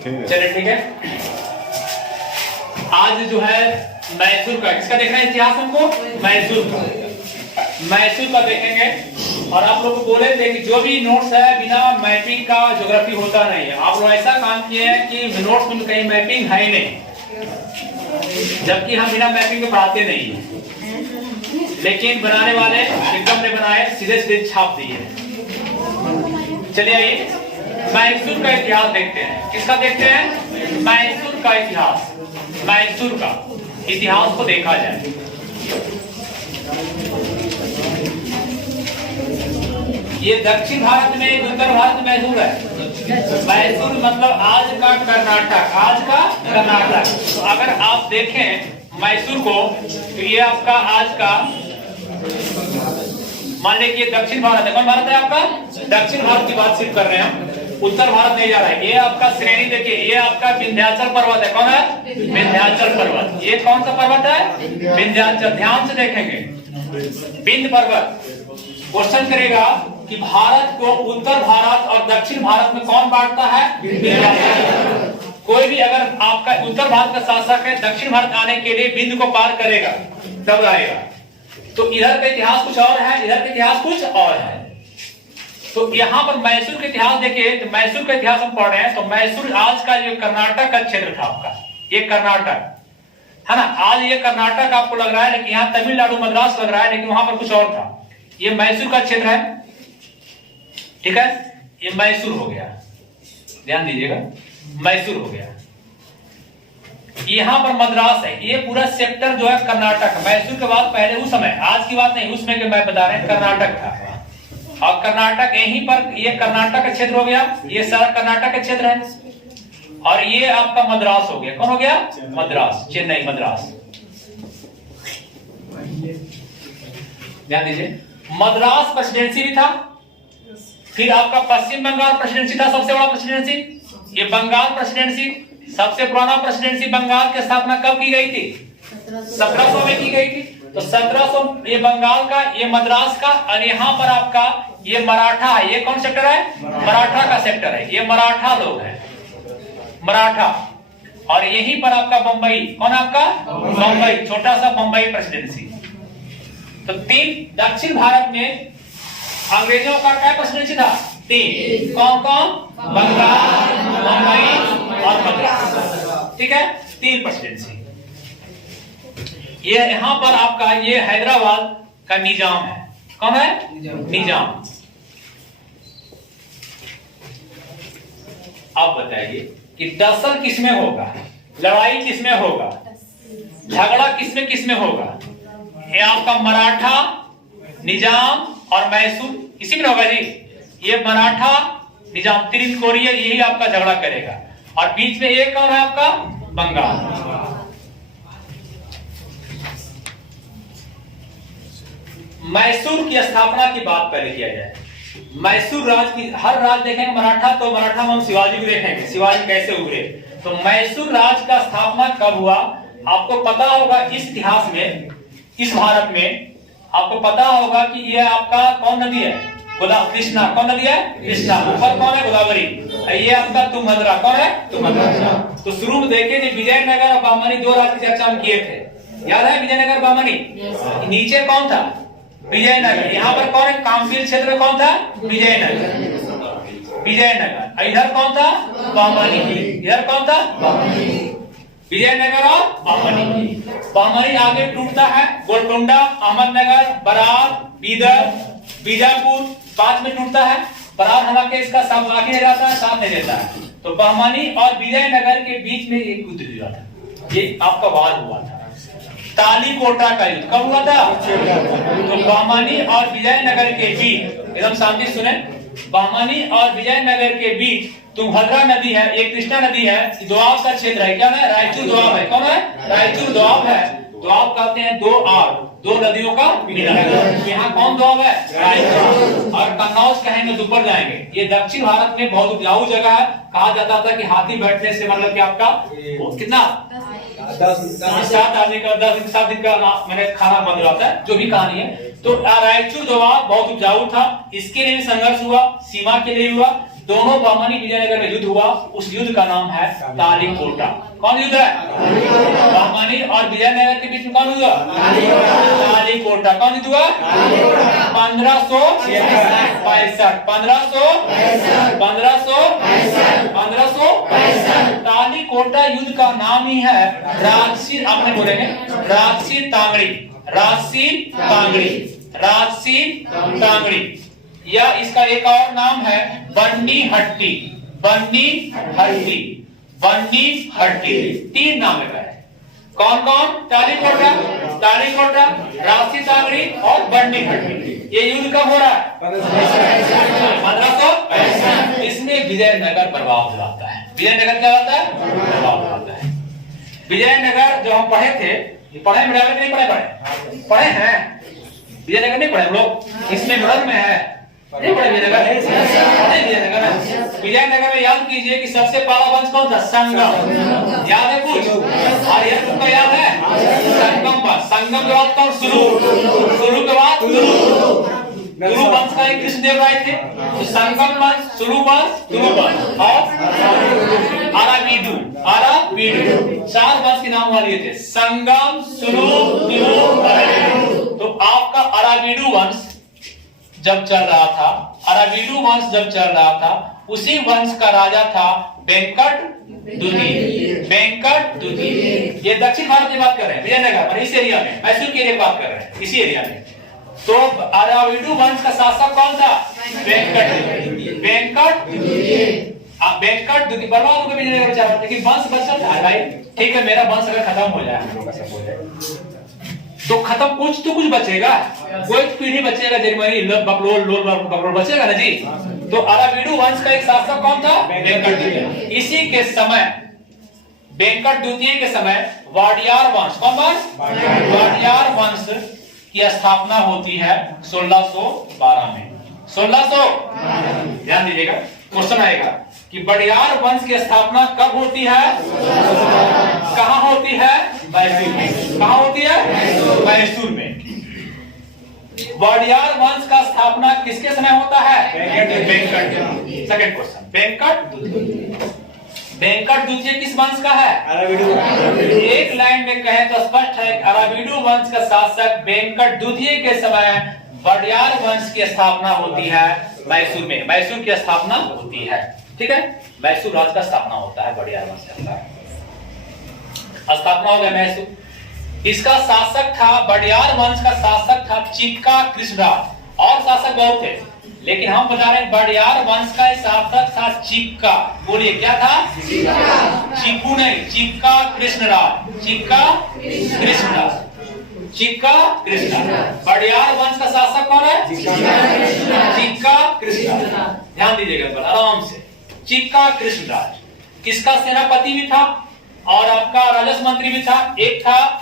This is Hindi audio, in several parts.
चलिए ठीक है। आज जो है मैसूर का, किसका देखना है इतिहास हमको? मैसूर का। मैसूर का देखेंगे। और आप लोग को बोले थे कि जो भी नोट्स है बिना मैपिंग का ज्योग्राफी होता नहीं है। आप लोग ऐसा काम किए हैं कि नोट्स में कहीं मैपिंग है ही नहीं, जबकि हम बिना मैपिंग के पढ़ाते नहीं है। लेकिन बनाने वाले एकदम ने बनाए, सीधे सीधे छाप दिए। चलिए आइए मैसूर का इतिहास देखते हैं। किसका देखते हैं? मैसूर का इतिहास। मैसूर का इतिहास को देखा जाए। ये दक्षिण भारत में, उत्तर भारत में मैसूर है। मैसूर मतलब आज का कर्नाटक, आज का कर्नाटक। तो अगर आप देखें मैसूर को तो ये आपका आज का, मान लीजिए कि दक्षिण भारत है। कौन भारत है आपका? दक्षिण भारत की बात सिर्फ कर रहे हैं हम, उत्तर भारत नहीं जा रहा है। ये आपका श्रेणी देखिए, ये आपका विंध्याचल पर्वत है। कौन है? विंध्याचल पर्वत। ये कौन सा पर्वत है? विंध्याचल। ध्यान से देखेंगे, विंध्य पर्वत। क्वेश्चन करेगा कि भारत को उत्तर भारत और दक्षिण भारत में कौन बांटता है? कोई भी अगर आपका उत्तर भारत का शासक है, दक्षिण भारत आने के लिए विंध्य को पार करेगा तब आएगा। तो इधर का इतिहास कुछ और है, इधर का इतिहास कुछ और है। तो यहाँ पर मैसूर का इतिहास देखिए, तो मैसूर का इतिहास हम पढ़ रहे हैं। तो मैसूर आज का जो कर्नाटक का क्षेत्र था आपका, ये कर्नाटक है ना। आज ये कर्नाटक आपको लग रहा है, लेकिन यहाँ तमिलनाडु मद्रास लग रहा है, लेकिन वहां पर कुछ और था। ये मैसूर का क्षेत्र है, ठीक है। ये मैसूर हो गया, ध्यान दीजिएगा, मैसूर हो गया। यहाँ पर मद्रास है। ये पूरा सेक्टर जो है कर्नाटक। मैसूर के बाद पहले उस समय, आज की बात नहीं, उसमें के मैं बता रहे हैं, कर्नाटक था। और कर्नाटक यहीं पर, ये कर्नाटक का क्षेत्र हो गया, ये सारा कर्नाटक का क्षेत्र है। और ये आपका मद्रास हो गया। कौन हो गया? मद्रास, चेन्नई, मद्रास। ध्यान दीजिए, मद्रास प्रेसिडेंसी भी था। फिर आपका पश्चिम बंगाल प्रेसिडेंसी था, सबसे बड़ा प्रेसिडेंसी। ये बंगाल प्रेसिडेंसी, सबसे पुराना प्रेसिडेंसी। बंगाल की स्थापना कब की गई थी? 1700 में की गई थी। तो 1700 ये बंगाल का, ये मद्रास का। और यहाँ पर आपका ये मराठा है। ये कौन सेक्टर है? मराठा का सेक्टर है। ये मराठा लोग हैं, मराठा। और यहीं पर आपका बंबई, कौन आपका? बंबई, छोटा सा बंबई प्रेसिडेंसी। तो तीन दक्षिण भारत में अंग्रेजों का क्या प्रेसिडेंसी था? तीन। कौन कौन? बंगाल, बंबई और मद्रास, ठीक है। तीन प्रेसिडेंसी। ये यहाँ पर आपका ये हैदराबाद का निजाम है। कौन है? निजाम। आप बताइए कि टसल किसमें होगा, लड़ाई किसमें होगा, झगड़ा किसमें किसमें होगा? ये आपका मराठा, निजाम और मैसूर, इसी में होगा जी। ये मराठा, निजाम, त्रिकोणीय, यही आपका झगड़ा करेगा। और बीच में एक और है आपका बंगाल। मैसूर की स्थापना की बात पहले किया जाए। मैसूर राज की, हर राज देखेंगे मराठा, तो मराठा में हम शिवाजी को देखेंगे, शिवाजी कैसे उभरे। तो मैसूर राज का स्थापना कब हुआ आपको पता होगा। इस इतिहास में, इस भारत में आपको पता होगा कि ये आपका कौन नदी है? कृष्णा। कौन नदी है? कृष्णा। ऊपर कौन है? गोदावरी। ये आपका तुंगभद्रा। कौन है? तुंगभद्रा। तो शुरू में देखे थे विजयनगर और बहमनी, दो राज्य की चर्चा हम किए थे, याद है? विजयनगर, बहमनी। नीचे कौन था? विजयनगर। यहाँ पर कौन है? कामकील क्षेत्र कौन था? विजयनगर, विजयनगर। इधर कौन था? बहमनी। इधर कौन था? विजयनगर और बहमनी। बहमनी आगे टूटता है गोलकोंडा, अहमदनगर, बरार, बीदर, बीजापुर, बाद में टूटता है। बरार हालांकि इसका साथ बाकी नहीं रहता है, साथ नहीं रहता है। तो बहमनी और विजयनगर के बीच में एक युद्ध हुआ था। ये आपका वाद हुआ था, तालीकोटा का युद्ध। कब हुआ था? तो बहमनी और विजयनगर के बीच, एकदम शांति सुने, बहमनी और विजयनगर के बीच तुंगभद्रा नदी है, एक कृष्णा नदी है, दोआब का क्षेत्र है। क्या है? रायचूर दोआब है। कौन है? रायचूर दोआब है। दोआब कहते हैं दो आब, दो नदियों का मिलन। यहाँ कौन दोआब है? रायचूर। और कन्नौज कहेंगे तो ऊपर जाएंगे। ये दक्षिण भारत में बहुत उपजाऊ जगह है। कहा जाता था कि हाथी बैठने से मतलब कि आपका कितना 7 आदमी का 7 दिन का मैंने खाना बंद रहता है, जो भी कहानी है। तो रायचूर दोआब बहुत उपजाऊ था, इसके लिए भी संघर्ष हुआ, सीमा के लिए हुआ। दोनों बहमनी विजयनगर में युद्ध हुआ, उस युद्ध का नाम है तालीकोटा। कौन युद्ध है? बहमनी और विजयनगर के बीच में कौन हुआ? तालीकोटा। कौन युद्ध हुआ? 1565। तालीकोटा युद्ध का नाम ही है राजसी, आपने बोलेंगे राजसी तांगड़ी, राजसी तांगड़ी, राजसी तांगड़ी, या इसका एक और नाम है बंडी हट्टी, बंडी हट्टी, बंडी हट्टी। तीन नाम है। कौन कौन? तालीकोटा, तालीकोटा, राजसी तांगड़ी और बंडी हट्टी। ये युद्ध कब हो रहा है? 1565। इसमें विजयनगर प्रभाव दिलाता है। विजयनगर क्या होता है? प्रभाव दिलाता है। विजयनगर जो हम पढ़े थे, पढ़े में नहीं पढ़े? पढ़े हैं विजयनगर, नहीं पढ़े हम लोग? इसमें मर्द में है, नहीं पढ़े विजयनगर? विजयनगर में, विजयनगर में याद कीजिए कि सबसे पहला वंश कौन था? संगम। याद है कुछ? और ये तुमको याद है? संगम वंश। संगम के बाद कौन? सुरु। सुरु के बाद तुरु वंश का एक कृष्णदेव राय थे। तो संगम वंश, सुरु वंश, तुरु वंश और अराविडु। अराविडु चार वंश के नाम वाले थे। संगम, सुरु, तुरु, अराविडु। तो आपका अराविडु वंश जब चल रहा था, अराविडु वंश जब चल रहा था, उसी वंश का राजा था वेंकट द्वितीय। वेंकट द्वितीय। ये दक्षिण भारत की बात कर रहे हैं, विजयनगर और इस एरिया में, मैसूर के एरिया की बात कर रहे हैं, इसी एरिया में। तो अराविडु वंश का शासक कौन था? वेंकट। वेंकट वेंकट द्वितीय। बर्बाद हो गया विजयनगर बेचारा, लेकिन वंश बचा था भाई। ठीक है, मेरा वंश अगर खत्म हो जाए तो खत्म, कुछ तो कुछ बचेगा, कोई पीढ़ी बचेगा, जर्मनी बकलोल लोल बकलोल बचेगा ना जी। तो अराविडु वंश का एक शासक कौन था? वेंकट द्वितीय। इसी के समय, वेंकट द्वितीय के समय वाडियार वंश, कौन वंश? वाडियार वंश की स्थापना होती है 1612 में। 1600 ध्यान दीजिएगा, क्वेश्चन आएगा कि वाडियार वंश की स्थापना कब होती है? कहां होती है? मैसूर में। कहां होती है? मैसूर में। वाडियार वंश का स्थापना किसके समय होता है? वेंकट। सेकंड क्वेश्चन, वेंकट द्वितीय किस वंश का है? एक लाइन में कहें तो स्पष्ट है, अराविडु वंश का शासक वेंकट द्वितीय के समय वाडियार वंश की स्थापना होती है मैसूर में। मैसूर की स्थापना होती है, ठीक है, मैसूर राज्य का स्थापना होता है वाडियार वंश का, स्थापना हो गया मैसूर। इसका शासक था, वाडियार वंश का शासक था चिक्का कृष्णराज, और शासक बहुत थे, लेकिन हम बता रहे हैं वाडियार वंश का शासक था चिक्का। बोलिए क्या था? चिक्कू नहीं, चिक्का कृष्णराज, चिक्का कृष्णराज, चिक्का कृष्णराज। वाडियार वंश का शासक कौन है? चिक्का कृष्णराज। ध्यान दीजिएगा आराम से। चिक्का कृष्णराज किसका सेनापति भी था और आपका राजस्व मंत्री भी था। एक था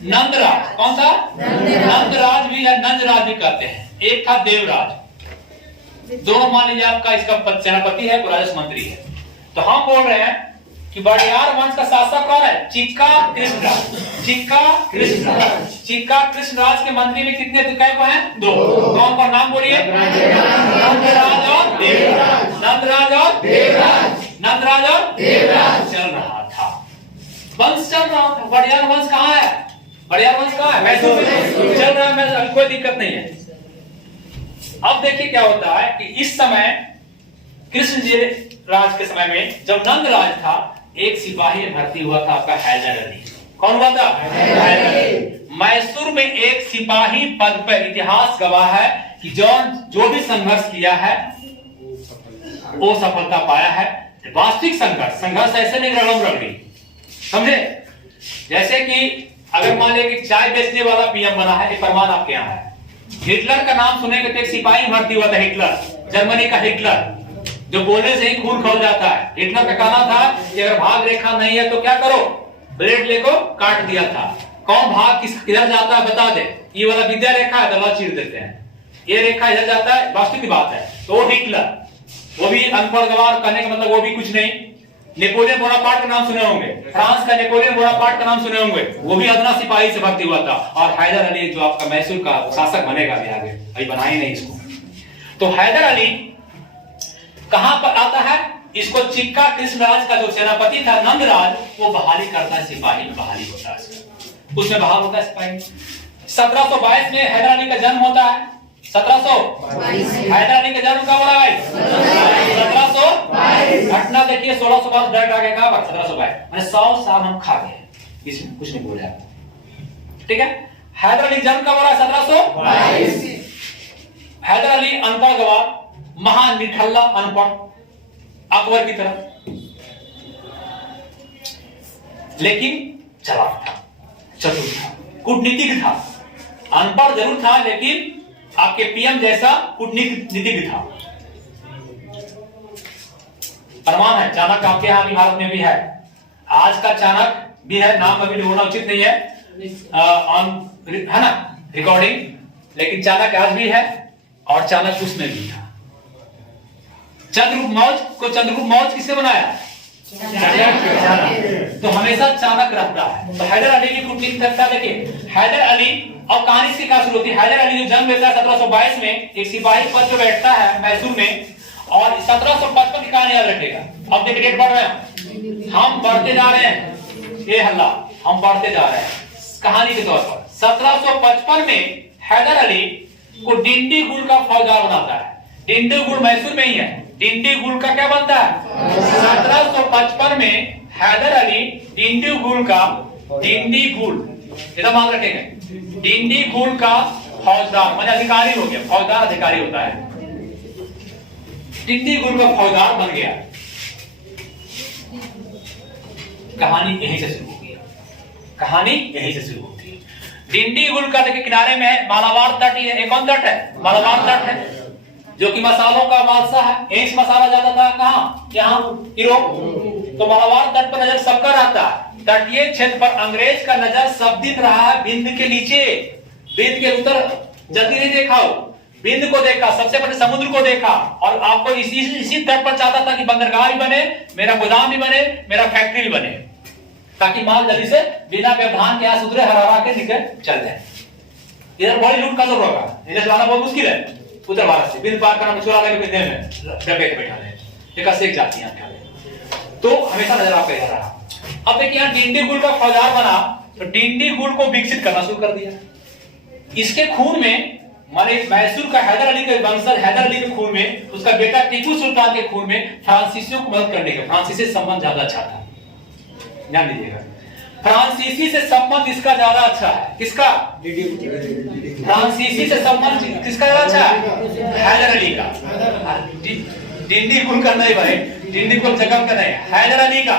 नंदराज, कौन था? नंदराज भी या नंदराज भी कहते हैं। एक था देवराज। दोनों मान लीजिए आपका इसका सेनापति है, राजस्व मंत्री है। तो हम बोल रहे हैं कि वाडियार वंश का शासक कौन है? चिक्का कृष्णराज। चिक्का कृष्णराज। चिक्का कृष्णराज के मंत्री में कितने को हैं? दो। कौन कौन नाम बोलिए? नंदराज और देवराज। नंदराज और देवराज। नंदराज और देवराज चल रहा था, वंश चल रहा था। वाडियार वंश कहाँ है? वाडियार वंश कहाँ है? मैसूर में चल रहा है, कोई दिक्कत नहीं है। अब देखिए क्या होता है कि इस समय कृष्ण जी राज के समय में जब नंद राज था, एक सिपाही भर्ती हुआ था आपका हैदर अली। कौन हुआ था? हैदर अली। मैसूर में एक सिपाही पद पर इतिहास गवाह है कि जो भी संघर्ष किया है वो सफलता पाया है। वास्तविक संघर्ष ऐसे नहीं रगड़ रगड़ी, समझे? जैसे कि अगर मान लिया कि चाय बेचने वाला पीएम बना है, ये प्रमाण आपके यहाँ है। हिटलर का नाम सुनेंगे तो एक सिपाही भर्ती हुआ था, हिटलर, जर्मनी का हिटलर, जो बोलने से ही खून खौल जाता है। हिटलर का कहना था कि अगर भाग रेखा नहीं है तो क्या करो? ब्लेड लेको काट दिया था। कौन भाग किधर जाता है बता दे। ये वाला विद्या रेखा है, दवा चीर देते हैं। ये रेखा इधर जाता है, वास्तविक बात है। तो वो हिटलर, वो भी अनपढ़ गवार, कहने का मतलब वो भी कुछ नहीं। नेपोलियन बोनापार्ट का नाम सुने होंगे, फ्रांस का नेपोलियन बोनापार्ट का नाम सुने होंगे, वो भी अदना सिपाही से भर्ती हुआ था। और हैदर अली जो आपका मैसूर का शासक बनेगा भी आगे, अभी बना ही नहीं इसको। तो हैदर अली कहां पर आता है? इसको चिक्का कृष्णराज का जो सेनापति था नंदराज, वो बहाली करता है, सिपाही में बहाली होता है, उसमें बहाल होता है सिपाही। 1722 में हैदर अली का जन्म होता है। 1722 हैदर अली का जन्म कब हो रहा है? 1722। घटना देखिए 1622 डायरेक्ट आ गया कहां पर? 1722। मैंने 100 साल हम खा गए, इसमें कुछ नहीं बोला, ठीक है। हैदर अली जन्म कब हो रहा है? 1722। हैदर अली अनपढ़ गवार, महान निठल्ला अनपढ़, अकबर की तरह, लेकिन चालाक था, चतुर था, कूटनीतिज्ञ था। अनपढ़ जरूर था लेकिन आपके पीएम जैसा कूटनीतिज्ञ था। प्रमाण है, चाणक्य आपके यहां भी भारत में भी है, आज का चाणक्य भी है, नाम अभी होना उचित नहीं है है ना रिकॉर्डिंग, लेकिन चाणक्य आज भी है और चाणक्य उसमें भी था। चंद्रगुप्त मौर्य को चंद्रगुप्त मौर्य किसने बनाया? तो हमेशा चाणक्य रहता है। तो हैदर अली की कूटनीतिज्ञता देखिए, हैदर अली, और कहानी इसकी क्या शुरू होती है? हैदर अली जो जन्म लेता है 1722 में, एक सिपाही पद पे बैठता है मैसूर में, और 1755 की कहानी याद रखेगा। अब देखिए डेट बढ़ रहे हैं, हम बढ़ते जा रहे हैं, ये हल्ला, हम बढ़ते जा रहे हैं कहानी के तौर पर। 1755 में हैदर अली को डिंडीगुल का फौजदार बनाता है। डिंडीगुल मैसूर में ही है, डिंडीगुल का क्या बनता है? 1755 में हैदर अली डिंडीगुल का, डिंडीगुल इधर मान रखेंगे, डिंडीगुल का फौजदार माने अधिकारी हो गया, फौजदार अधिकारी होता है, डिंडीगुल का फौजदार बन गया। कहानी यहीं से शुरू होगी, कहानी यहीं से शुरू होती है। डिंडीगुल का देखिए किनारे में है मालाबार तट, ये कौन तट है? मालाबार तट है, जो कि मसालों का बादशाह है। यहीं से मसाला जाता था कहां? यहाँ यूरोप। तो मालाबार तट पर नजर सबका रहता है। तटीय क्षेत्र पर अंग्रेज का नजर सब दिन रहा है बिंद के नीचे, बिंद के उत्तर जल्दी नहीं देखा हो, बिंद को देखा, सबसे पहले समुद्र को देखा, और आपको इसी तट पर चाहता था कि बंदरगाह भी बने, मेरा गोदाम भी बने, मेरा फैक्ट्री भी बने, ताकि माल जल्दी से बिना व्यवधान के यहाँ सुधरे हरा के निकल चल जाए। इधर बड़ी लूट का जरूर होगा, इधर जाना बहुत मुश्किल है, उत्तर भारत से बिंद पार करना, चोरा लगे बिंदे में डबे बैठा है, एक से एक जाती है, तो हमेशा नजर आपका इधर रहा। अब देखिए यहाँ डिंडीगुल का फौजदार बना, तो डिंडीगुल को विकसित करना शुरू कर दिया। इसके खून में, माने मैसूर का हैदर अली के वंशज हैदर अली के खून में, उसका बेटा टीपू सुल्तान के खून में फ्रांसीसियों को मदद करने का, फ्रांसीसी से संबंध ज्यादा अच्छा था, ध्यान दीजिएगा, फ्रांसीसी से संबंध इसका ज्यादा अच्छा है। किसका? फ्रांसीसी से संबंध किसका ज्यादा अच्छा है? हैदर अली का। डिंडीगुल का नहीं भाई, डिंडीगुल जगह का नहीं, हैदर अली का।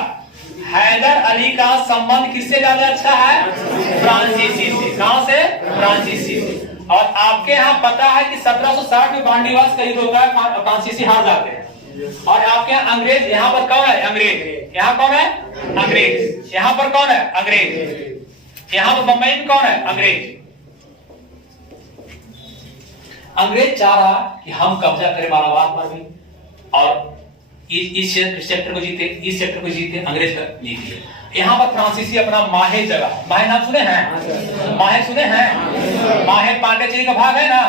हैदर अली का संबंध किससे ज्यादा अच्छा है? फ्रांसीसी से। कहां से? फ्रांसीसी से। और आपके यहाँ पता है कि 1760 में बांडीवास का युद्ध होता है, फ्रांसीसी हार जाते हैं, और आपके यहाँ अंग्रेज, यहाँ पर कौन है? अंग्रेज। यहाँ कौन है? अंग्रेज। यहाँ पर कौन है? अंग्रेज। यहाँ पर बंबई में कौन है? अंग्रेज। अंग्रेज चाह रहा कि हम कब्जा करें मालाबार पर भी, और इस सेक्टर को जीते, इस सेक्टर को जीते, अंग्रेज का नीति है। यहाँ पर फ्रांसीसी अपना माहे जगह, माहे नाम सुने हैं? माहे सुने हैं? माहे पांडेचेरी का भाग है ना,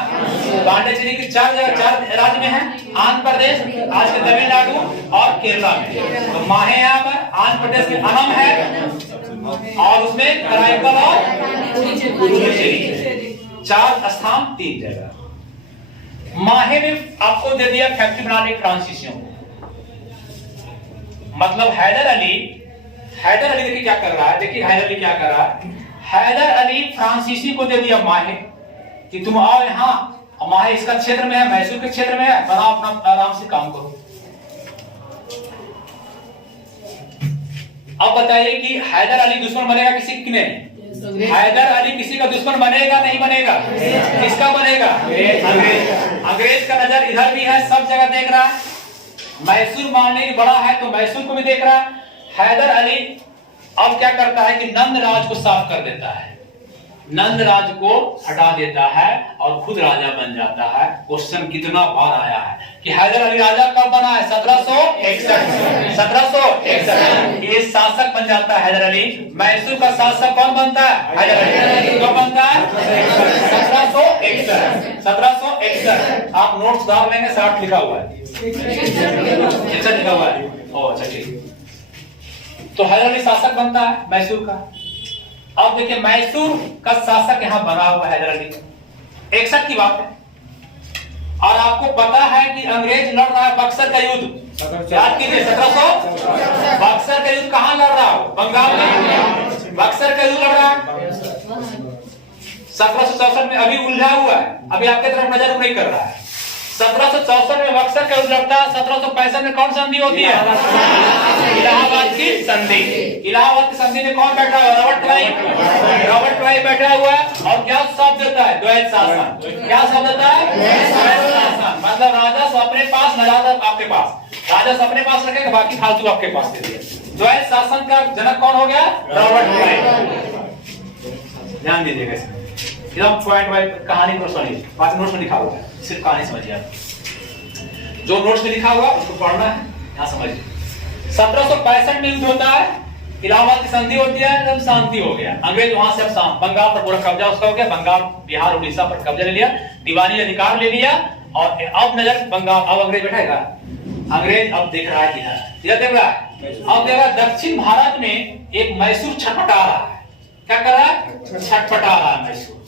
पांडेचेरी की 4 जगह, 4 राज्य में है, आंध्र प्रदेश, आज के तमिलनाडु और केरला में। तो माहे यहाँ पर आंध्र प्रदेश के अनम है, और उसमें कराईकल और पुडुचेरी, 4 स्थान 3 जगह। माहे में आपको दे दिया फैक्ट्री बनाने फ्रांसीसियों को, मतलब हैदर अली देखिए क्या कर रहा है, देखिए हैदर अली क्या कर रहा है। हैदर अली फ्रांसीसी को दे दिया माहे कि तुम आओ यहाँ, माहे इसका क्षेत्र में है, मैसूर के क्षेत्र में है, बनाओ अपना आराम से काम करो। अब बताइए कि हैदर अली दुश्मन बनेगा किसी की नहीं? हैदर अली किसी का दुश्मन बनेगा नहीं बनेगा? किसका बनेगा? अंग्रेज का नजर इधर भी है, सब जगह देख रहा है। मैसूर मानने की बड़ा है तो मैसूर को भी देख रहा है। हैदर अली अब क्या करता है कि नंद राज को साफ कर देता है। नंदराज को हटा देता है और खुद राजा बन जाता है। क्वेश्चन कितना बार आया है कि हैदर अली राजा कब बना है? 1761। 1761 ये शासक बन जाता है हैदर अली। मैसूर का शासक कौन बनता है? हैदर अली। कब बनता है? 1761। 1761 आप नोट्स डाल लेंगे, 60 लिखा हुआ है, 61 लिखा हुआ है। ओ अच्छा ठीक। तो हैदर अली शासक बनता है मैसूर का। अब देखिए मैसूर का शासक यहां बना हुआ हैदर अली, 61 की बात है। और आपको पता है कि अंग्रेज लड़ रहा है बक्सर का युद्ध, याद कीजिए 1700 बक्सर का युद्ध कहां लड़ रहा है? बंगाल में बक्सर का युद्ध लड़ रहा है 1764 में। अभी उलझा हुआ है, अभी आपके तरफ नजर नहीं कर रहा है। 1764 में बक्सर का युद्ध लड़ता है। 1765 में कौन संधि होती है? इलाहाबाद की संधि। इलाहाबाद की संधि में कौन बैठा हुआ? Robert Clive. रॉबर्ट क्लाइव बैठा हुआ है और क्या शब्द देता है? द्वैत शासन। क्या शब्द देता है? द्वैत शासन। मतलब राजा अपने पास, नवाब आपके पास। राजा अपने पास रखेगा, बाकी फालतू आपके पास दे दिया। द्वैत शासन का जनक कौन हो गया? Robert Clive. ध्यान दीजिएगा इसमें, एकदम पॉइंट वाइज कहानी को सुनिए। बाकी नोट्स में लिखा हुआ है, सिर्फ कहानी समझिए आप। जो नोट्स में लिखा हुआ उसको पढ़ना है, यहां समझिए। 1765 में युद्ध होता है, इलाहाबाद की संधि होती है, एकदम शांति हो गया। अंग्रेज वहां से अब बंगाल पर पूरा कब्जा उसका हो गया। बंगाल, बिहार, उड़ीसा पर कब्जा ले लिया, दीवानी अधिकार ले लिया। और अब नजर बंगाल, अब अंग्रेज बैठेगा। अंग्रेज अब देख रहा है कि देख रहा है, अब देख रहा है दक्षिण भारत में एक मैसूर छटपटा रहा है। क्या कर रहा है? छटपटा रहा है मैसूर।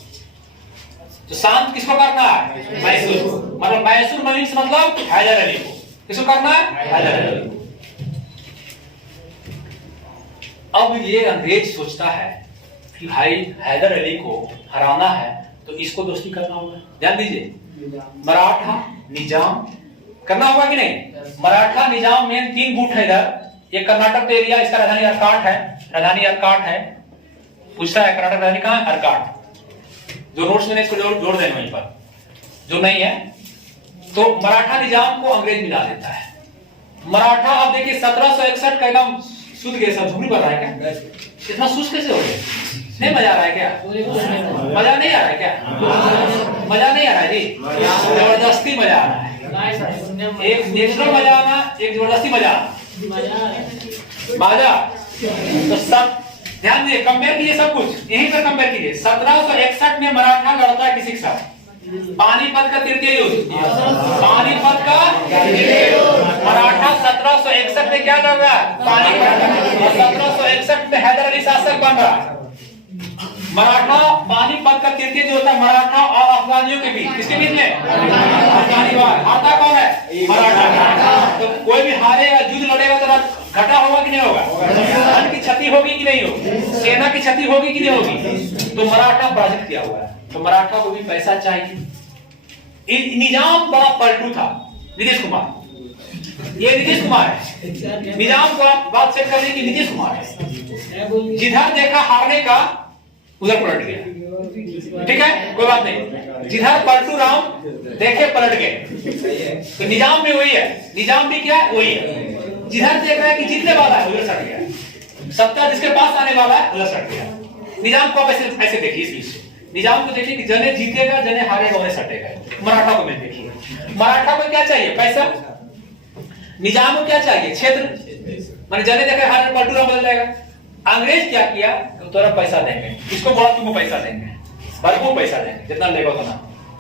तो शांत किसको करना है? मैसूर। मतलब मैसूर मीन्स मतलब हैदर अली को। किसको करना है? हैदर अली को। अब ये अंग्रेज सोचता है कि भाई हैदर अली को हराना है तो इसको दोस्ती करना होगा। ध्यान दीजिए, मराठा निजाम करना होगा कि नहीं? मराठा निजाम में 3 गुट है इधर। ये कर्नाटक का एरिया, इसका राजधानी अर्काट है। राजधानी अर्काट है। पूछता है कर्नाटक राजधानी कहां है? अर्काट। जो नोट्स में इसको जोड़ देना वहीं पर, जो नहीं है। तो मराठा निजाम को अंग्रेज मिला देता है। मराठा, अब देखिए 1761 का एकदम शुद्ध के साथ झुमरी पर रहा है क्या? इतना सुस्त कैसे हो गया? नहीं मजा आ रहा है क्या? मजा नहीं आ रहा है क्या? मजा नहीं आ रहा है जी, जबरदस्ती मजा आ रहा है। एक नेचुरल मजा आना, एक जबरदस्ती मजा आना। तो सब ध्यान दीजिए, कंपेयर कीजिए सब कुछ, यहीं पर कंपेयर कीजिए। 1761 में मराठा लड़ता है किसी के साथ? पानीपत का तृतीय युद्ध। पानीपत का मराठा 1761 में क्या लड़ रहा है? पानीपत। और 1761 में हैदर अली शासक बन रहा है। मराठा पानीपत का तृतीय जो होता है मराठा और अफगानियों के बीच, किसके बीच में? अफगानी वार। हारता कौन है? मराठा। तो कोई भी हारेगा, युद्ध लड़ेगा तो घटा होगा कि नहीं होगा? धन की क्षति होगी कि नहीं होगी? सेना की क्षति होगी कि नहीं होगी? तो मराठा पराजित किया हुआ है, तो मराठा को भी पैसा चाहिए। निजाम बड़ा पलटू था, नीतीश कुमार। ये नीतीश कुमार है। निजाम को आप बात सेट कर लें कि नीतीश कुमार है। जिधर देखा हारने का उधर पलट गया। ठीक है, कोई बात नहीं। जिधर पलटू राम देखे पलट गए। तो निजाम भी वही है, निजाम भी क्या है? वही है। जिधर देख रहा है कि जीतने वाला है उधर सट गया, सत्ता जिसके पास आने वाला है उधर सट गया। निजाम को आप ऐसे देखिए, इस बीच निजाम को देखिए कि जने जीतेगा जने हारेगा उन्हें सटेगा। मराठा को मैं देखिए, मराठा को क्या चाहिए? पैसा। निजाम को क्या चाहिए? क्षेत्र। माने जने देखे हारे पलटू राम बदल जाएगा। अंग्रेज क्या किया? तोरा पैसा देंगे, इसको बोला तुमको पैसा देंगे, भरपूर पैसा देंगे, जितना लेगा उतना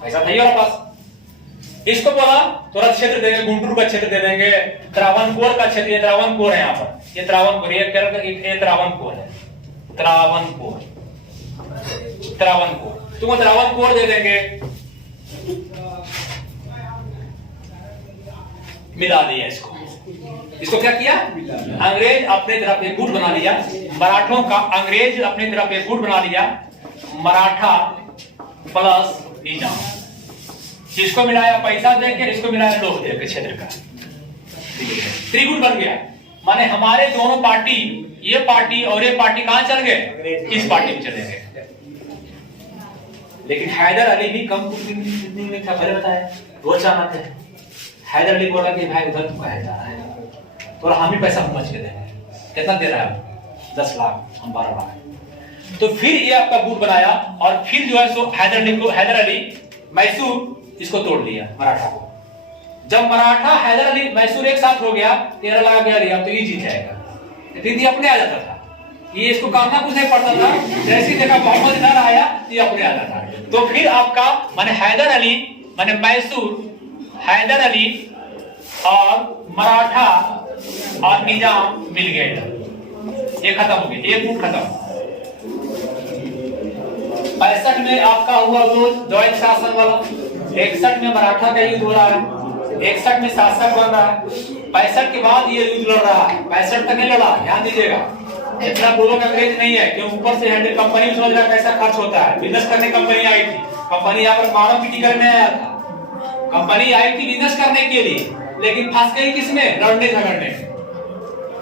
पैसा था हमारे पास। इसको बोला तोरा क्षेत्र देंगे, गुंटूर का क्षेत्र दे देंगे, त्रावणकोर का क्षेत्र, ये त्रावणकोर है यहाँ पर, ये त्रावणकोर, ये त्रावणकोर है, त्रावणकोर, त्रावणकोर, तुमको त्रावणकोर दे देंगे। मिला दिया इसको। इसको क्या किया? अंग्रेज अपने तरफ एक गुट बना लिया, मराठों का अंग्रेज अपने तरफ एक गुट बना लिया, मराठा प्लस निजाम। जिसको मिलाया पैसा देके, इसको मिलाया लोह देके क्षेत्र का, त्रिगुट बन गया। माने हमारे दोनों पार्टी, ये पार्टी और ये पार्टी कहां चल गए? इस पार्टी में चले गए। लेकिन हैदर अली भी कम नहीं था, पहले बताया रोज जाना थे। हैदर अली बोला कि भाई उधर तुम कहे जा रहा है, तो हम ही पैसा समझ के देंगे। कितना दे रहा है? 10 लाख, हम 12 लाख। तो फिर ये आपका गुट बनाया और फिर जो है सो हैदर अली मैसूर इसको तोड़ लिया मराठा को। जब मराठा हैदर अली मैसूर एक साथ हो गया, तेरा लगा गया अब तो ये जीत जाएगा, फिर ये अपने आ जाता था, ये इसको करना कुछ नहीं पड़ता था, जैसे ही देखा मोहम्मद इधर आया ये अपने आ जाता था। तो फिर आपका माने हैदर अली माने मैसूर, हैदर अली और मराठा और निजाम मिल गए इधर, ये खत्म हो गया, एक गुट खत्म। 65 में आपका हुआ वो द्वैत शासन वाला, 61 में मराठा का युद्ध हो रहा है, 61 में शासक बन रहा है, 65 के बाद ये युद्ध लड़ रहा है, 65 तक नहीं लड़ा, ध्यान दीजिएगा, इतना बोलो कि अंग्रेज नहीं है, क्यों ऊपर से हैंडल कंपनी समझ रहा है कैसा खर्च होता है, बिजनेस करने कंपनी आई थी, कंपनी यहाँ पर मानव पीटी करने आया था, कंपनी आई थी बिजनेस करने के लिए, लेकिन फंस गई किसमें, लड़ने झगड़ने।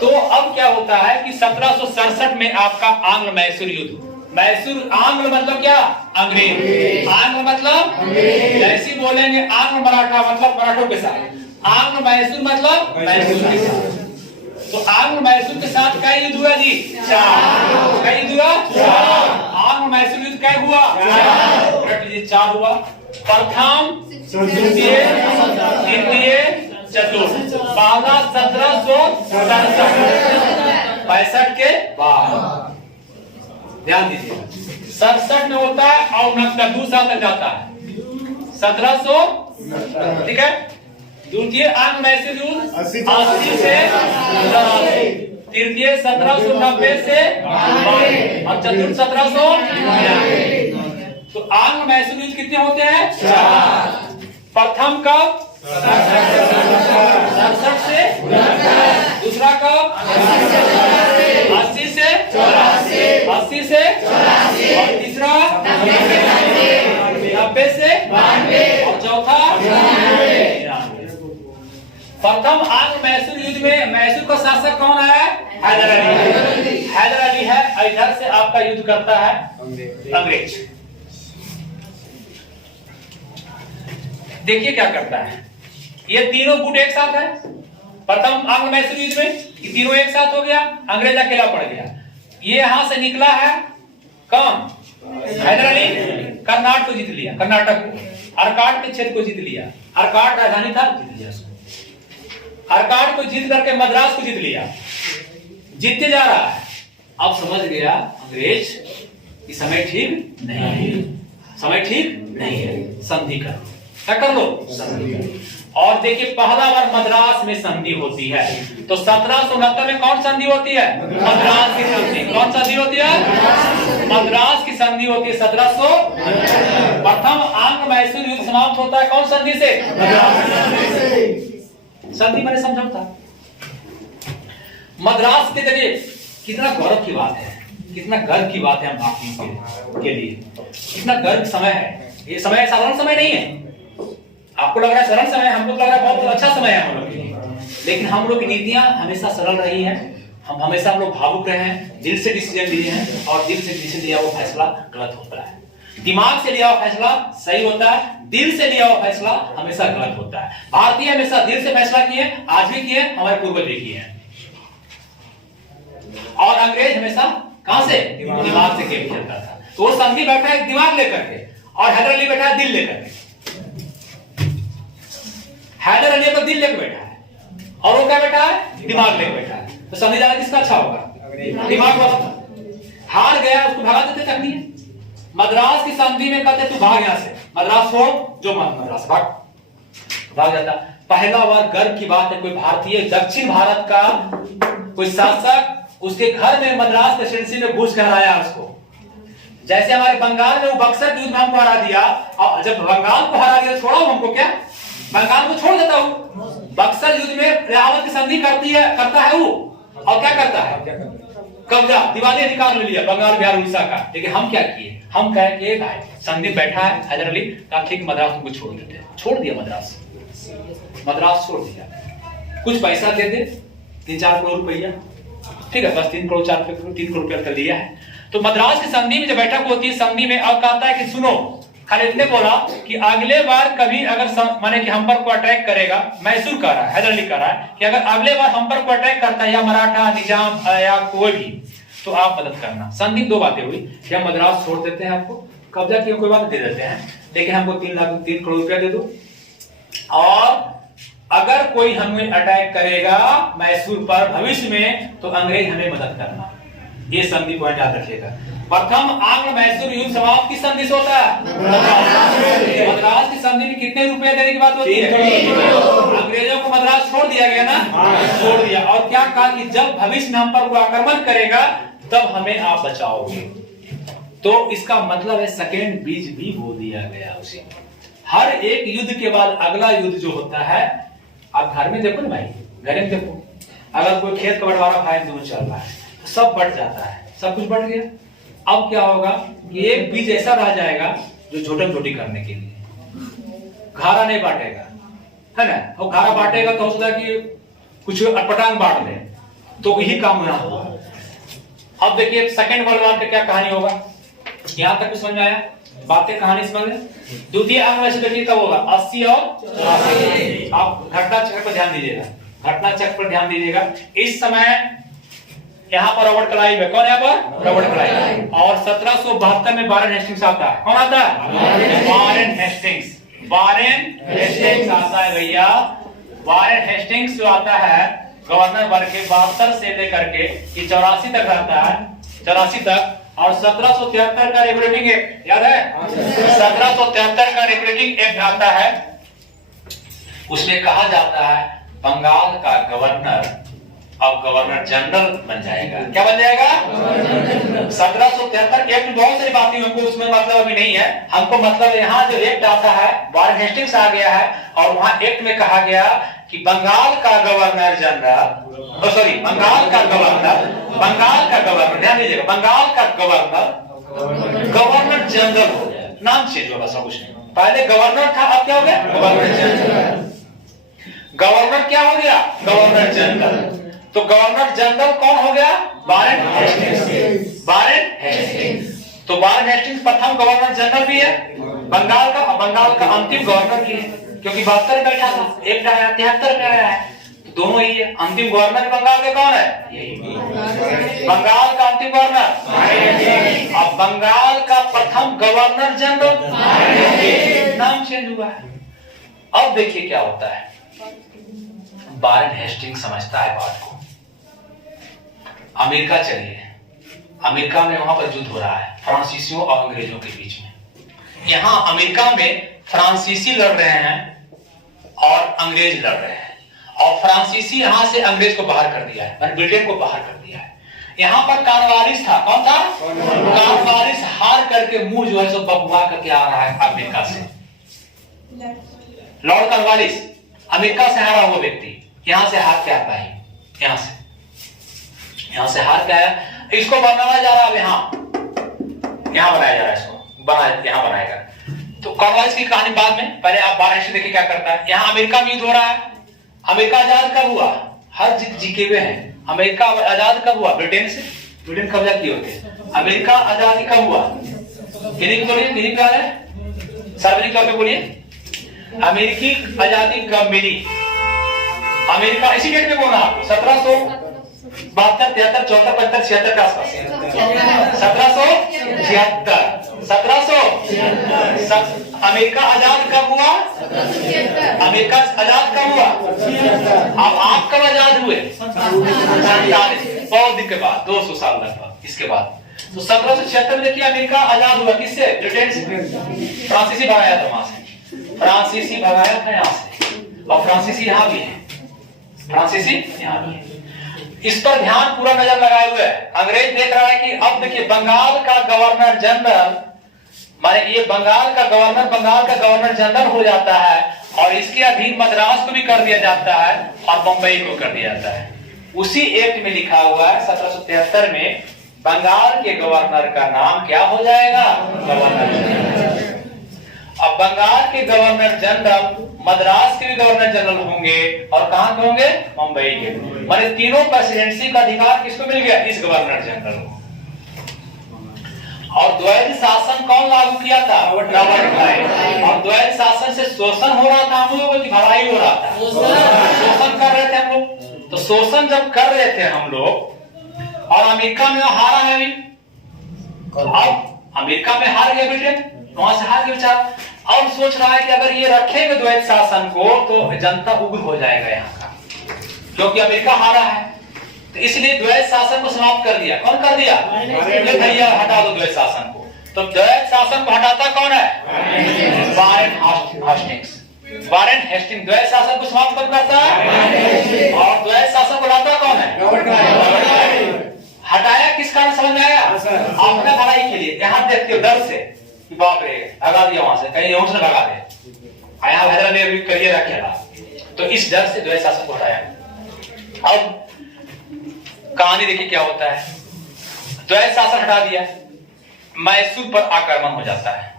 तो अब क्या होता है कि 1767 में आपका आंग्ल मैसूर युद्ध, मैसूर आंग्ल मतलब क्या, अंग्रेज, आंग्ल मतलब जैसे बोलेंगे आंग्ल मराठा मतलब मराठों के साथ, आंग्ल मैसूर मतलब मैसूर के साथ। तो आंग्ल मैसूर के साथ क्या युद्ध हुआ जी, 4, क्या युद्ध हुआ, 4, आंग्ल मैसूर युद्ध क्या हुआ, 4 हुआ। प्रथम, द्वितीय, तृतीय, चतुर्थ, पहला 1767, 65 के बाद, ध्यान दीजिए 67 में होता है और 2 तक जाता है, 1700, ठीक है। द्वितीय आंग्ल मैसूर युद्ध 80 से 83, तृतीय 1790 से 92 और चतुर्थ 1799। तो आंग्ल मैसूर युद्ध कितने होते हैं, 4। प्रथम कब, 67 से, दूसरा कब 80 से 84, 80 से 84 और तीसरा 90 से 92 और चौथा 93। प्रथम आंग्ल मैसूर युद्ध में मैसूर का शासक कौन है, हैदर अली, हैदर अली है, इधर से आपका युद्ध करता है अंग्रेज। देखिए क्या करता है, ये तीनों गुट एक साथ है, प्रथम आंग्ल मैसूर युद्ध में ये तीनों एक साथ हो गया, अंग्रेज अकेला पड़ गया। ये यहां से निकला है कौन, हैदर अली, कर्नाटक को जीत लिया, कर्नाटक को, अर्काट के क्षेत्र को जीत लिया, अर्काट राजधानी था, जीत लिया उसको, अर्काट को जीत करके मद्रास को जीत लिया, जीतते जा रहा है। अब समझ गया अंग्रेज कि समय ठीक नहीं है, समय ठीक नहीं है, संधि करो, क्या कर लो, संधि करो। और देखिए पहला बार मद्रास में संधि होती है, तो 1769 में कौन संधि होती है, मद्रास की संधि, कौन संधि होती है, मद्रास की संधि होती है 1700। प्रथम आंग्ल मैसूर युद्ध समाप्त होता है कौन संधि से, संधि मैंने समझौता। मद्रास के जरिए कितना गौरव की बात है, कितना गर्व की बात है हम भारतीयों के लिए, कितना गर्व समय है। ये समय साधारण समय नहीं है, आपको लग रहा है सरल समय, हमको लग रहा है बहुत अच्छा समय है हम लोग के लिए, लेकिन हम लोग की नीतियां हमेशा सरल रही हैं, हम हमेशा हम लोग भावुक रहे हैं, दिल से डिसीजन लिए हैं और दिल से डिसीजन लिया वो फैसला गलत होता है, दिमाग से लिया हुआ फैसला सही होता है, दिल से लिया हुआ फैसला हमेशा गलत होता है। भारतीय हमेशा दिल से फैसला किए, आज भी किए, हमारे पूर्वज भी किए हैं, और अंग्रेज हमेशा कहां से, दिमाग से खेल खेलता था। तो वो संधि बैठा है दिमाग लेकर के और हैदर अली बैठा है दिल लेकर के, हैदर अली का दिल लेकर बैठा है और वो क्या बैठा है, दिमाग लेकर बैठा है। तो संधि ज्यादा किसका अच्छा होगा, दिमाग वाला। हार गया उसको भगा देते तक नहीं, मद्रास की संधि में कहते तू भाग यहां से, मद्रास छोड़, जो मद्रास भाग जाता। पहला बार गर्व की बात है, कोई भारतीय दक्षिण भारत का कोई शासक उसके घर में मद्रास प्रेसिडेंसी में घुस कर आया उसको, जैसे हमारे बंगाल में वो बक्सर युद्ध में हमको हरा दिया, और जब बंगाल को हरा दिया छोड़ा हमको, क्या बंगाल को छोड़ देता हूं, बक्सर युद्ध में रेहावत की संधि करता है वो, और क्या करता है, कब्जा दिवाली अधिकार ले लिया बंगाल बिहार उड़ीसा का। लेकिन हम क्या किए, हम कहे कि भाई संधि बैठा है हैदर अली का, ठीक मद्रास तुमको छोड़ देते हैं, छोड़ दिया मद्रास, मद्रास छोड़ दिया, कुछ पैसा दे दे 3-4 करोड़ रुपया, ठीक है, बस 3 करोड़ 4 करोड़ 3 करोड़ रुपया कर लिया है। तो मद्रास की संधि में जब बैठक होती है, संधि में अब कहता है कि सुनो, खाली इतने बोला कि अगले बार कभी अगर माने कि हम पर को अटैक करेगा, मैसूर कर रहा है, हैदर अली कर रहा है कि अगर अगले बार हम पर को अटैक करता है या मराठा निजाम या कोई भी, तो आप मदद करना। संधि 2 बातें हुई कि हम मद्रास छोड़ देते हैं, आपको कब्जा किया कोई बात दे देते हैं, लेकिन हमको 3 करोड़ रुपया दे दो, और अगर कोई हमें अटैक करेगा मैसूर पर भविष्य में तो अंग्रेज हमें मदद करना। ये संधि पॉइंट याद रखिएगा। प्रथम आंग्ल मैसूर युद्ध समाप्त किस संधि से होता है? मद्रास की संधि में कितने रुपए देने की बात होती है? अंग्रेजों को मद्रास छोड़ दिया गया ना, छोड़ दिया, और क्या कहा कि जब भविष्य में हम पर कोई आक्रमण करेगा तब हमें आप बचाओगे। तो इसका मतलब है सेकेंड बीज भी बोल दिया गया उसे। हर एक युद्ध के बाद अगला युद्ध जो होता है, आप घर में देखो ना भाई, घर में देखो, अगर कोई खेत का बंटवारा भाई दोनों चल रहा है, सब बढ़ जाता है, सब कुछ बढ़ गया। अब क्या होगा कि एक बीज ऐसा रह जाएगा जो छोटम छोटी करने के लिए, घारा नहीं बांटेगा, है ना, और घारा बांटेगा तो हो सकता है कि कुछ अटपटांग बांट दे, तो यही काम यहाँ होगा। अब देखिए सेकेंड वर्ल्ड वॉर की क्या कहानी होगा, यहां तक समझ में आया? बातें कहानी समझ में? द्वितीय अंग वैसे देखिए कब होगा? 80 और 84। आप घटना चक्र पर ध्यान दीजिएगा, घटना चक्र पर ध्यान दीजिएगा। इस समय यहाँ पर रॉबर्ट क्लाइव है, कौन है यहाँ पर? Robert Clive. और 1772 में वारेन हेस्टिंग्स आता है, कौन आता है? Warren Hastings. वारेन हेस्टिंग्स आता है भैया। वारेन हेस्टिंग्स जो आता है गवर्नर बन के 72 से लेकर के 84 तक रहता है, 84 तक। और 1773 का रेगुलेटिंग एक्ट याद है? 1773 का रेगुलेटिंग एक्ट आता है, उसमें कहा जाता है बंगाल का गवर्नर अब गवर्नर जनरल बन जाएगा। क्या बन जाएगा? 1773 एक्ट में बहुत सारी बातें हमको उसमें मतलब अभी नहीं है, हमको मतलब यहाँ जो एक्ट आता है वारेन हेस्टिंग्स आ गया है, और वहां एक्ट में कहा गया कि बंगाल का गवर्नर जनरल, बंगाल का गवर्नर ध्यान दीजिएगा, बंगाल का गवर्नर जनरल हो गया, नाम चेंज होगा, सब कुछ नहीं। पहले गवर्नर था, अब क्या हो गया? Governor general. गवर्नर क्या हो गया? Governor general. तो गवर्नर जनरल कौन हो गया? Warren Hastings. Warren Hastings. तो वारेन हेस्टिंग्स प्रथम गवर्नर जनरल भी है बंगाल का, बंगाल का अंतिम गवर्नर भी है, क्योंकि 72 बैठा था, एक 73 में आया है, तो दोनों ही है। अंतिम गवर्नर बंगाल के कौन है? यही बंगाल का अंतिम गवर्नर। अब बंगाल का प्रथम गवर्नर जनरल, नाम चेंज हुआ है। अब देखिए क्या होता है, वारेन हेस्टिंग्स समझता है बात को। अमेरिका चलिए, अमेरिका में वहां पर युद्ध हो रहा है फ्रांसीसियों और अंग्रेजों के बीच में। यहां अमेरिका में फ्रांसीसी लड़ रहे हैं और अंग्रेज लड़ रहे हैं, और फ्रांसीसी यहां से अंग्रेज को बाहर कर दिया है, ब्रिटेन को बाहर कर दिया है। यहां पर कॉर्नवालिस था, कौन था? कॉर्नवालिस हार करके मुंह जो है सो बबुआ करके आ रहा है अमेरिका से। लॉर्ड कॉर्नवालिस अमेरिका से हारा हुआ व्यक्ति यहां से हार के आता है, यहां से हार के आया, इसको बनाया जा रहा है, यहां बनाया जा रहा है, इसको यहां बनाएगा। तो कॉर्नवालिस की कहानी बाद में, पहले आप 12 से देखिए क्या करता है। यहां अमेरिका में युद्ध हो रहा है। अमेरिका आजाद कब हुआ? हर जीके हुए हैं। अमेरिका आजाद कब हुआ? ब्रिटेन से। ब्रिटेन कब्जा किए होते। अमेरिका आजादी कब हुआ? किन्हीं को बोलिए, किन्हीं का है सार्वजनिक तौर पे बोलिए। अमेरिकी आजादी कब मिली? अमेरिका इसी डेट में बोला आपको 1772, 73, 74, 75, 76 के आसपास। 1776। अमेरिका आजाद कब हुआ? अमेरिका आजाद कब हुआ? अब आप कब आजाद हुए? 47, बहुत दिन के बाद, 200 साल लगभग इसके बाद। तो 1776 में देखिए अमेरिका आजाद हुआ, किससे? ब्रिटेन से। फ्रांसीसी भगाया था वहां से, फ्रांसीसी भगाया था यहाँ से, और फ्रांसीसी यहाँ भी है, फ्रांसीसी यहाँ भी है। इस पर ध्यान पूरा नजर लगाए हुए है। अंग्रेज देख रहा है कि अब देखिए बंगाल का गवर्नर जनरल, माने ये बंगाल का गवर्नर जनरल हो जाता है, और इसके अधीन मद्रास को भी कर दिया जाता है और बंबई को कर दिया जाता है। उसी एक्ट में लिखा हुआ है 1773 में बंगाल के गवर्नर का नाम क्या हो जाएगा? Governor general. अब बंगाल के गवर्नर जनरल मद्रास के भी गवर्नर जनरल होंगे, और कहां के होंगे? मुंबई के। माने तीनों प्रेसिडेंसी का अधिकार किसको मिल गया? इस गवर्नर जनरल को। और द्वैध शासन कौन लागू किया था? Robert Clive. और द्वैध शासन से शोषण हो रहा था हम लोगों की भलाई हो रहा था? शोषण कर रहे थे हम लोग। तो शोषण जब कर रहे थे हम लोग, और अमेरिका में हारा है अभी। अब अमेरिका में हार गया ब्रिटेन, वहां से हार गया बेचारा। अब सोच रहा है कि अगर ये रखेंगे द्वैत शासन को तो जनता उग्र हो जाएगा यहाँ का, क्योंकि अमेरिका हारा है। तो इसलिए द्वैत शासन को समाप्त कर दिया। कौन कर दिया? भैया हटा दो द्वैत शासन को। तो द्वैत शासन को हटाता कौन है? Warren Hastings. वारेन हेस्टिंग्स द्वैत शासन को समाप्त करता है, और द्वैत शासन को लाता कौन है? हटाया किस कारण समझ में आया? अपने भलाई के लिए। यहाँ देखते हो डर से कि बाप रे भगा दिया वहां से, कहीं यूं से भगा दे, आया हैदराबाद में भी करिए रखेगा। तो इस डर से द्वैत शासन को हटाया। अब कहानी देखिए क्या होता है। द्वैत शासन हटा दिया, मैसूर पर आक्रमण हो जाता है,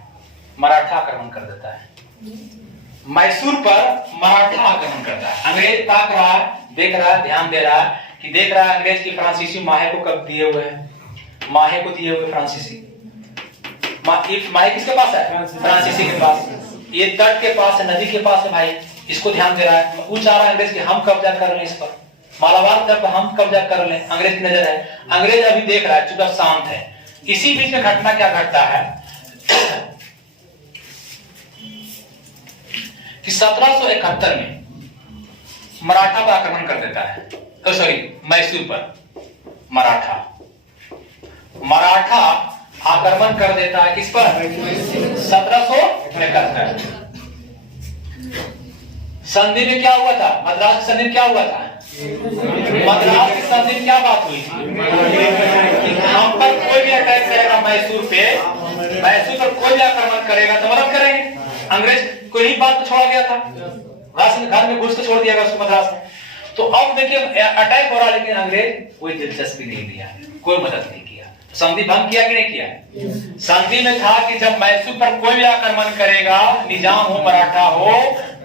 मराठा आक्रमण कर देता है। मैसूर पर मराठा आक्रमण करता है। अंग्रेज ताक रहा है, देख रहा है, ध्यान दे रहा है कि देख रहा है अंग्रेज की फ्रांसीसी माहे को कब दिए हुए हैं, माहे को दिए हुए फ्रांसीसी। माहे किसके पास है? फ्रांसीसी के पास। ये तट के पास है, नदी के पास है भाई, इसको ध्यान दे रहा है। वो चाह रहा है अंग्रेज कि हम कब्जा कर लें इस पर, मालाबार तक हम कब्जा कर लें। अंग्रेज की नजर है, अंग्रेज अभी देख रहा है, चुपचाप शांत है। इसी बीच में घटना क्या घटता है कि 1771 में मराठा पर आक्रमण कर देता है, तो सॉरी मैसूर पर मराठा आक्रमण कर देता है। किस पर? 1771। संधि में क्या हुआ था? मद्रास की संधि में क्या हुआ था? मद्रास की संधि में क्या बात हुई थी? हम पर कोई भी अटैक करेगा मैसूर पर कोई भी आक्रमण करेगा तो मदद करेंगे। अंग्रेज को ही बात तो छोड़ा गया था, राशन घर में घुस के छोड़ दिया गया उसको मद्रास में। तो अब देखिए अटैक हो रहा, लेकिन अंग्रेज कोई दिलचस्पी नहीं लिया, कोई मदद नहीं किया। संधि भंग किया कि नहीं किया? संधि में था कि जब मैसूर पर कोई भी आक्रमण करेगा, निजाम हो मराठा हो,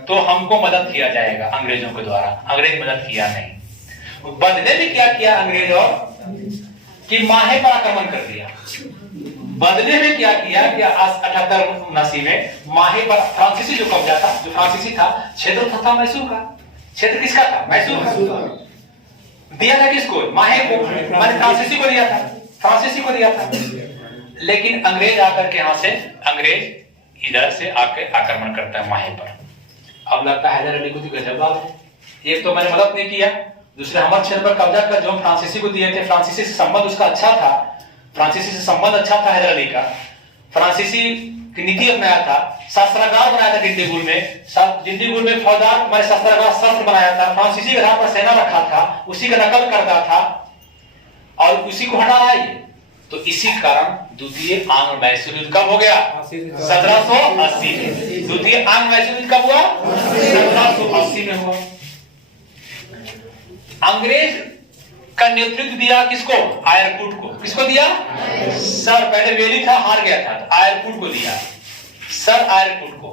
तो हमको मदद किया जाएगा अंग्रेजों के द्वारा। अंग्रेज मदद किया नहीं। बदले में क्या किया अंग्रेज और कि माहे पर आक्रमण कर दिया। बदले में क्या किया कि 78-79 में माहे पर फ्रांसीसी जो कब्जा था, जो फ्रांसीसी था, क्षेत्र था मैसूर का। क्षेत्र किसका था? मैसूर का। दिया था किसको? माहे को। मैंने फ्रांसीसी को दिया था, फ्रांसीसी को दिया था। लेकिन अंग्रेज आकर के यहां से अंग्रेज इधर से आके आक्रमण करता है माहे पर। अब लगता है हैदर अली को गजब बात है, एक तो मैंने मदद नहीं किया, दूसरे हमारे क्षेत्र पर कब्जा कर जो फ्रांसीसी को दिए थे। फ्रांसीसी से संबंध उसका अच्छा था, फ्रांसीसी से संबंध अच्छा था हैदर अली का। फ्रांसीसी की नीति अपनाया था, शस्त्रागार बनाया था डिंडीगुल में फौजदार हमारे शस्त्रागार शस्त्र बनाया था। फ्रांसीसी के आधार पर सेना रखा था, उसी का नकल करता था और उसी को हटा रहा है। तो इसी कारण द्वितीय आंग्ल मैसूर युद्ध कब हो गया? 1780 में। द्वितीय आंग्ल मैसूर युद्ध कब हुआ? 1780 में हुआ। अंग्रेज का नेतृत्व दिया किसको? आयरकुट को। किसको दिया? सर पहले वेली था, हार गया था, तो आयरकुट को दिया, सर आयरकुट को।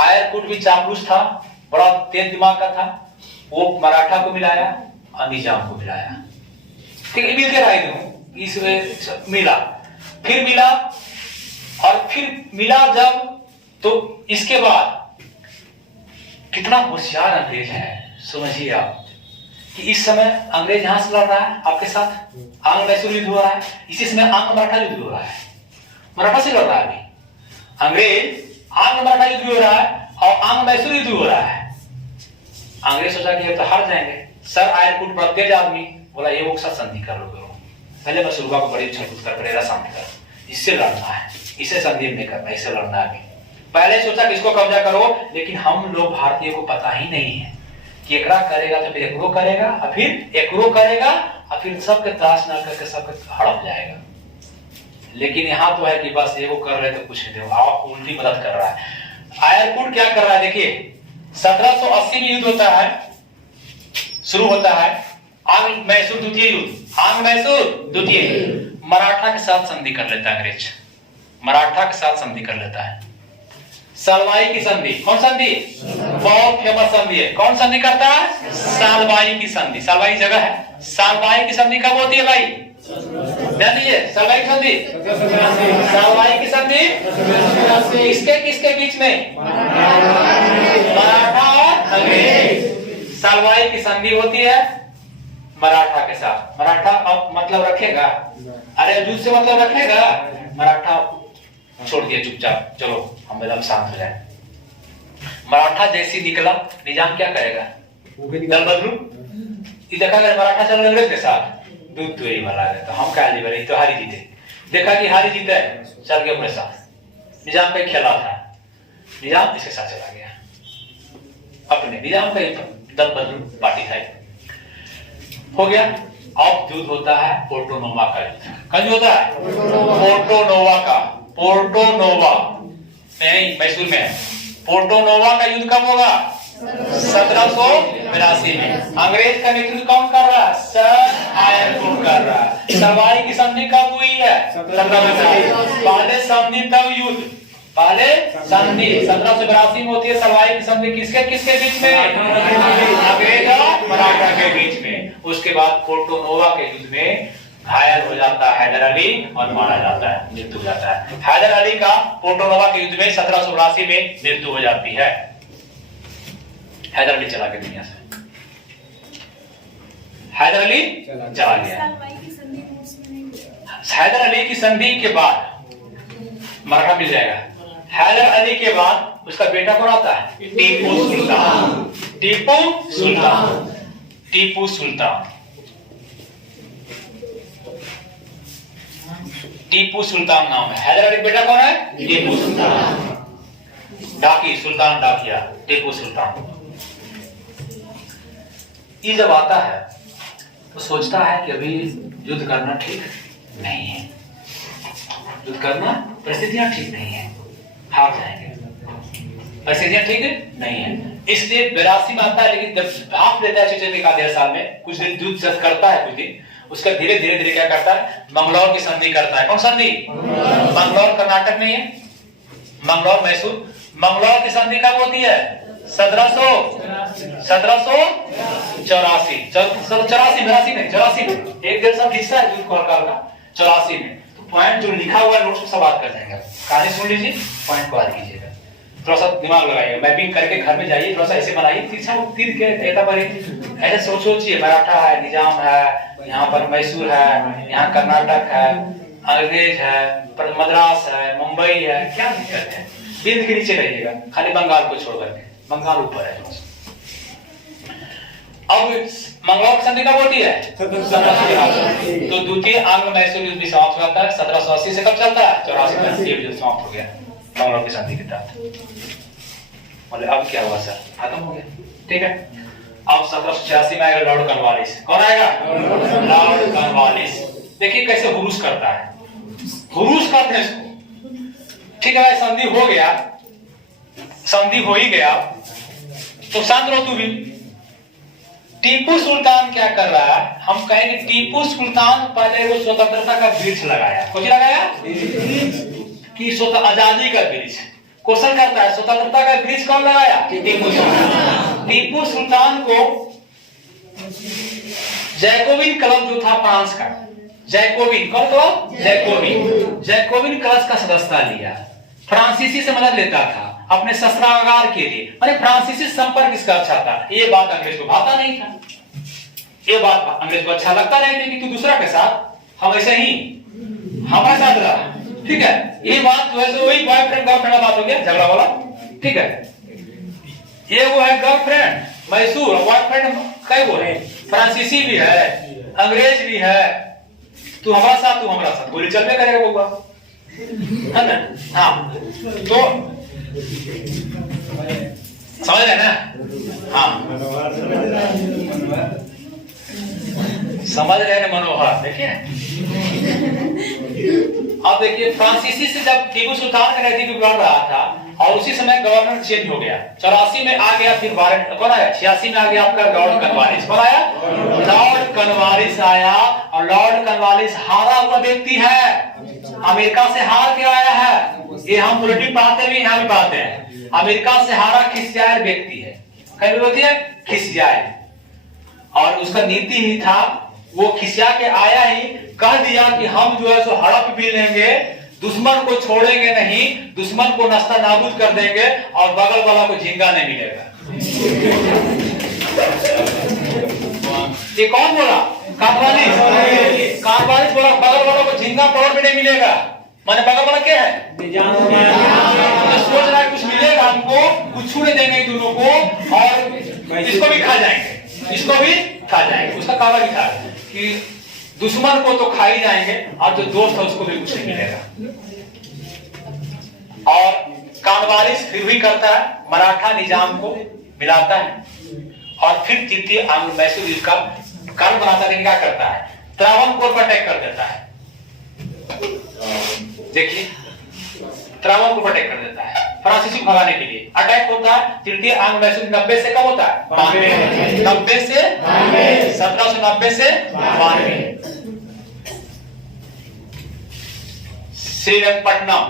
आयरकुट भी चापलूस था, बड़ा तेज दिमाग का था। वो मराठा को मिलाया और निजाम को मिलाया। ठीक है, मिलकर आए थे इस मिला, फिर मिला और फिर मिला जब, तो इसके बाद कितना होशियार अंग्रेज है समझिए आप कि इस समय अंग्रेज यहां से लड़ रहा है आपके साथ, आंग्ल मैसूर युद्ध हो रहा है, इसी समय आंग्ल मराठा युद्ध हो रहा है, मराठा से लड़ रहा है अभी। अंग्रेज आंग्ल मराठा युद्ध हो रहा है और आंग्ल मैसूर युद्ध हो रहा है। अंग्रेज सोचा कि तो हार जाएंगे। सर आयरकुट बड़ा तेज आदमी, बोला ये वो साथ संधि कर लो, पहले मैसूर को बड़ी छटपुट कर पड़ेगा, शांत कर, इससे लड़ना है, इसे संधि नहीं करना, इससे लड़ना है। पहले सोचा कि इसको कब्जा करो, लेकिन हम लोग भारतीय को पता ही नहीं है कि एकरा करेगा तो फिर एकरो करेगा और फिर एकरो करेगा और फिर सबके तलाश न करके सबके हड़प जाएगा। लेकिन यहाँ तो है कि बस ये वो कर रहे तो कुछ नहीं, आप उल्टी मदद कर रहा है। आयरकुट क्या कर रहा है देखिए, 1780 में युद्ध होता है, शुरू होता है आंग्ल मैसूर द्वितीय युद्ध, आंग्ल मैसूर द्वितीय युद्ध। मराठा के साथ संधि कर लेता है अंग्रेज, मराठा के साथ संधि कर लेता है। सालवाई की संधि, कौन संधि? बहुत फेमस संधि है। कौन संधि करता है? सालवाई की संधि। सालवाई जगह है। सालवाई की संधि कब होती है भाई? ध्यान दीजिए, सालवाई की संधि, सालवाई की संधि किसके किसके बीच में? मराठा और अंग्रेज। सालवाई की संधि होती है मराठा के साथ। मराठा अब मतलब रखेगा? अरे युद्ध से मतलब रखेगा? मराठा छोड़ दिया चुपचाप, चलो हम एकदम शांत हो जाए। मराठा जैसी निकला, निजाम क्या करेगा? दल बदलू। देखा अगर मराठा चल अंग्रेज के साथ, दूध तो यही वाला है, तो हम क्या ली तो हारी जीते। देखा कि हारी जीते, चल गए अपने साथ। निजाम का खेला था, निजाम इसके साथ चला गया, अपने निजाम का दल बदलू पार्टी था, हो गया। अब युद्ध होता है पोर्टो नोवा का युद्ध। कब होता है? पोर्टो नोवा का। पोर्टो नोवा नहीं, मैसूर में है। पोर्टो नोवा का युद्ध कब होगा? 1782 में। अंग्रेज का नेतृत्व कौन कर रहा है? सर आयरन कर रहा है। सलवाई की संधि कब हुई है? 1782। पहले संधि तब युद्ध। पहले संधि 1782 में होती है सलवाई की संधि। किसके किसके बीच में? अंग्रेज और मराठा के बीच में। उसके बाद पोर्टो नोवा के युद्ध में घायल हो जाता है हैदर अली और मारा जाता है, मृत्यु हो जाता है। हैदर अली का पोर्टो नोवा के युद्ध में 1782 में मृत्यु हो जाती है। हैदर अली चला गया दुनिया से, हैदर अली चला गया। हैदर अली की संधि के बाद मराठा मिल जाएगा। हैदर अली के बाद उसका बेटा कौन आता है? टीपू सुल्तान। टीपू सुल्तान। टीपू सुल्तान। टीपू सुल्तान नाम है। हैदर अली बेटा कौन है? टीपू सुल्तान। डाकी सुल्तान डाकिया, टीपू सुल्तान। ये जब आता है तो सोचता है कि अभी युद्ध करना ठीक नहीं है, युद्ध करना परिस्थितियां ठीक नहीं है, हार जाएंगे, परिस्थितियां ठीक नहीं है। इसलिए 82 में आता है, लेकिन जब भाग लेता है चचेरे का 1.5 साल में, कुछ दिन युद्ध करता है, कुछ दिन उसका धीरे धीरे क्या करता है? मंगलौर की संधि करता है। कौन संधि? मंगलौर कर्नाटक में है, मंगलौर मैसूर। मंगलौर की संधि कब होती है? 84 में। एक डेढ़ साल हिस्सा है युद्ध का 84 में। तो पॉइंट जो लिखा हुआ है नोट्स सब बात कर जाएंगे। कहानी सुन लीजिए, पॉइंट को याद कीजिएगा, थोड़ा सा दिमाग लगाइए, मैपिंग करके घर में जाइए, थोड़ा सा ऐसे बनाइए, तीर के ऐसे सोचिए। मराठा है, निजाम है, यहाँ पर मैसूर है, यहाँ कर्नाटक है, अंग्रेज है, मद्रास है, मुंबई है, क्या दिक्कत है? बिंद के नीचे रहिएगा, खाली बंगाल को छोड़ करके। बंगाल ऊपर है। अब मंगलौर की संधि कब होती है? 1782। तो द्वितीय आंग्ल मैसूर युद्ध भी समाप्त हो जाता है। 1780 से कब चलता है? 84 में युद्ध समाप्त हो गया मंगलौर की संधि के तहत। मतलब अब क्या हुआ सर? खत्म हो गया, ठीक है। अब 1786 में आएगा लॉर्ड कॉर्नवालिस। कौन आएगा? Lord Cornwallis. देखिए कैसे हुरूस करता है, हुरूस करते हैं इसको, ठीक है। संधि हो गया, संधि हो ही गया तो शांत रहो तू भी। टीपू सुल्तान क्या कर रहा है? हम कहेंगे टीपू सुल्तान पहले वो स्वतंत्रता का वृक्ष लगाया। कुछ लगाया कि स्वतंत्र आजादी का वृक्ष। क्वेश्चन करता है स्वतंत्रता का वृक्ष कौन लगाया? टीपू सुल्तान। टीपू सुल्तान को जैकोबिन क्लब जो था फ्रांस का, जैकोबिन कौन क्लब? जैकोबिन क्लब का सदस्यता लिया। फ्रांसीसी से मदद लेता था अपने शस्त्रागार के लिए। अरे फ्रांसीसी संपर्क इसका अच्छा था। ये बात अंग्रेज को भाता नहीं था, ये बात अंग्रेज को अच्छा लगता नहीं था कि तू दूसरा के साथ हम ऐसे ही हमारे साथ रहा, ठीक है। ये बात जो है तो वही बॉयफ्रेंड गर्लफ्रेंड बात हो गया, झगड़ा वाला, ठीक है। ये वो है गर्लफ्रेंड मैसूर, बॉयफ्रेंड कई वो है, फ्रांसीसी भी है, अंग्रेज भी है। तू हमारा साथ, तू हमारा साथ, गोली चलने करेगा बउआ, है ना? हाँ, तो समझ रहे ना? हाँ, समझ रहे हैं मनोहर। देखिए अब देखिए, फ्रांसीसी से जब टीपू सुल्तान का नेतृत्व बढ़ रहा था और उसी समय गवर्नर चेंज हो गया। 84 में आ गया, फिर वारंट कौन आया? 86 में आ गया आपका लॉर्ड कॉर्नवालिस। कौन आया? लॉर्ड कॉर्नवालिस आया। और लॉर्ड कॉर्नवालिस हारा हुआ व्यक्ति है, अमेरिका से हार के आया है। ये हम पॉलिटिक्स पढ़ाते भी, यहाँ भी पढ़ाते हैं। अमेरिका से हारा खिसियाए व्यक्ति है, कहीं होती है खिसियाए, और उसका नीति ही था, वो खिसिया के आया ही कह दिया कि हम जो है सो हड़प भी लेंगे, दुश्मन को छोड़ेंगे नहीं, दुश्मन को नस्ता नाबूद कर देंगे और बगल वाला को झींगा नहीं मिलेगा। ये कौन बोला? कॉर्नवालिस। कानवालिस बोला बगल वालों को झींगा परोड़ भी नहीं मिलेगा, माने बगल वाला क्या है? तो सोच रहा है कुछ मिलेगा हमको, कुछ नहीं देंगे दोनों को, और इसको भी खा जाएंगे, इसको भी खा जाएंगे। उसका काला भी था कि दुश्मन को तो खा ही जाएंगे और जो दोस्त है उसको भी कुछ नहीं मिलेगा। और कानवालिस फिर भी करता है, मराठा निजाम को मिलाता है और फिर तृतीय आंग्ल मैसूर का कारण बनाता है। क्या करता है? त्रावणकोर पर अटैक कर देता है। देखिए त्रावणकोर पर अटैक कर देता है फ्रांसीसी को भगाने के लिए। अटैक होता है तृतीय आंग्ल मैसूर 90 से कब होता है? 90 से 1790 से 92। श्रीरंगपट्टनम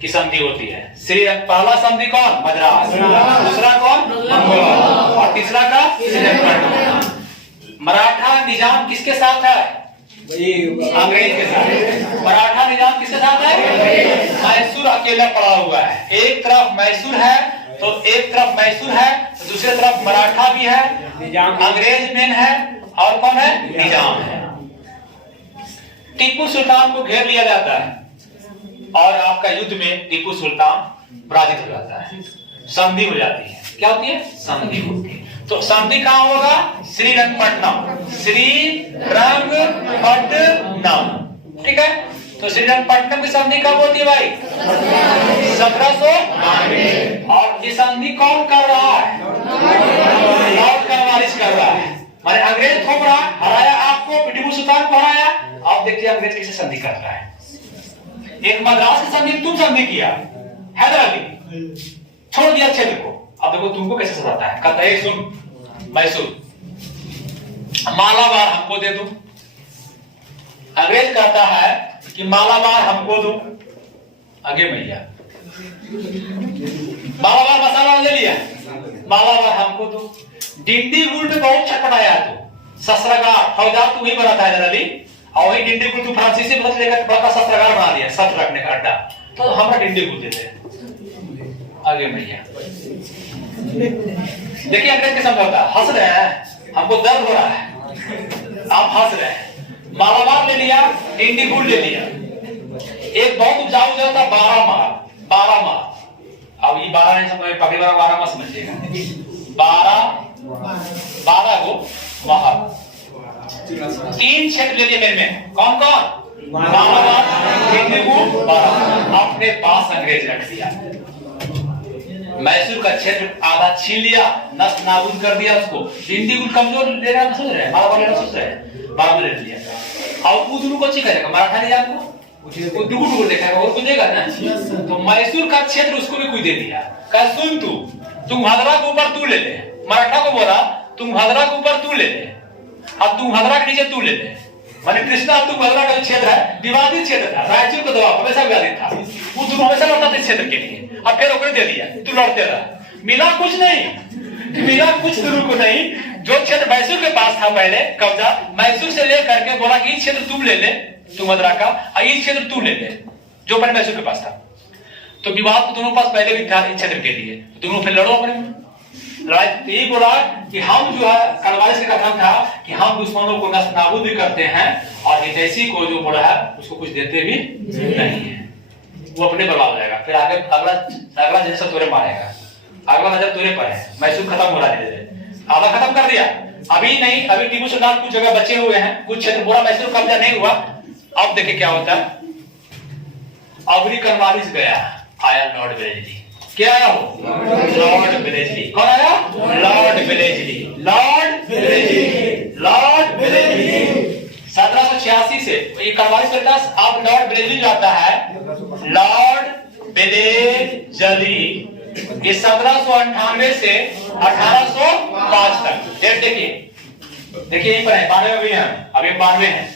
की संधि होती है। श्रीरंग पहला संधि कौन? मद्रास, दूसरा कौन? मंगोल, और तीसरा का श्रीरंगपट्टनम। मराठा निजाम किसके साथ है? अंग्रेज के साथ। मराठा निजाम किसके साथ है? मैसूर अकेला पड़ा हुआ है। एक तरफ मैसूर है तो एक तरफ मैसूर है, तो दूसरी तरफ मराठा भी है, अंग्रेज मेन है, और कौन है? निजाम है। टीपू सुल्तान को घेर लिया जाता है और आपका युद्ध में टीपू सुल्तान पराजित हो जाता है, संधि हो जाती है। क्या होती है? संधि होती है। तो संधि कहां होगा? श्रीरंगपट्टनम, श्रीरंगपट्टनम, ठीक है। तो श्रीरंगपट्टनम की संधि कब होती है भाई? 1792। और ये संधि कौन कर रहा है? लॉर्ड कॉर्नवालिस कर रहा है। माने अंग्रेज थोप रहा, हराया आपको, टीपू सुल्तान को हराया। अब देखिए अंग्रेज कैसे संधि कर रहा है। एक मद्रास की संधि तुम संधि किया, हैदराबाद छोड़ दिया क्षेत्र को, अब देखो तुमको कैसे सताता है। कहता है सुन मैसूर, मालाबार हमको दे दो। अंग्रेज कहता है कि मालाबार हमको दो। आगे भैया मालाबार मसाला ले लिया, मालाबार हमको दो। डिंडीगुल में बहुत छटपटाया तो शस्त्रागार फौजदार तू ही बना था हैदराबादी, और वही डिंडीगुल तू फ्रांसीसी बदल लेकर बड़ा शस्त्रागार बना दिया, शस्त्र रखने का अड्डा। तो हमरा डिंडीगुल देते। आगे भैया देखिए अंग्रेज के समझौता, हंस रहे हैं, हमको दर्द हो रहा है, आप हंस रहे हैं। मालाबार ले लिया, डिंडीगुल ले लिया। एक बहुत उपजाऊ जगह था 12 माह। अब ये 12 नहीं समझ, पकड़े 12 माह समझिएगा। 12 गो माह, 3 क्षेत्र ले लिए मेरे में। कौन कौन? मालाबार, डिंडीगुल, अपने पास अंग्रेज रख दिया। मैसूर का क्षेत्र आधा छीन लिया, नष्ट नाबूद कर दिया उसको। डिंडीगुल कमजोर ले रहा सोच रहे हैं, मालाबार लेना सोच रहे हैं, बारह ले लिया। और वो दोनों को अच्छी करेगा, मराठा निजाम को वो दुगुट देखाएगा और कुछ देगा ना। तो मैसूर का क्षेत्र उसको भी कुछ दे दिया। कहा सुन तुम हजरा के ऊपर तू ले ले। मराठा को बोला तुम हजरा के ऊपर तू ले ले, अब तुम हजरा के नीचे तू ले ले। माने कृष्णा तुम हजरा का क्षेत्र है, विवादित क्षेत्र था, रायचूर का दबाव हमेशा विवादित था, वो दोनों हमेशा लड़ता था क्षेत्र के लिए। अब फिर ओकरे दे दिया, तू लड़ते रहा। मिला कुछ नहीं, मिला कुछ दोनों को नहीं। जो क्षेत्र मैसूर के पास था पहले कब्जा, मैसूर से लेकर के बोला कि क्षेत्र तुम ले ले, तुम हजरा का, और ये क्षेत्र तू ले ले जो पहले मैसूर के पास था। तो विवाद तो दोनों पास पहले भी था इस क्षेत्र के लिए, दोनों फिर लड़ो अपने में। लड़ाई तो यही बोला कि हम जो है कॉर्नवालिस का कथन था कि हम दुश्मनों को नष्ट नाबूद भी करते हैं और हितैषी को जो बोला है उसको कुछ देते भी नहीं है, वो अपने बर्बाद हो जाएगा। फिर आगे अगला जैसा तोरे मारेगा, अगला नजर तोरे पर है। मैसूर खत्म हो रहा है, आधा खत्म कर दिया। अभी नहीं, अभी टीपू सुल्तान कुछ जगह बचे हुए हैं, कुछ क्षेत्र पूरा मैसूर कब्जा नहीं हुआ। अब देखिए क्या होता है। अबरी कॉर्नवालिस गया, आया लॉर्ड वेलेस्ली। क्या आया हो? Lord Wellesley. कौन आया? Lord Wellesley. Lord Wellesley, Lord Wellesley 1786 से ये कॉर्नवालिस के पास अब लॉर्ड वेलेस्ली जो आता है, लॉर्ड वेलेस्ली, ये 1798 से 1805 तक डेट देखिए यहीं पर है। 92 में भी है, अभी 92 है।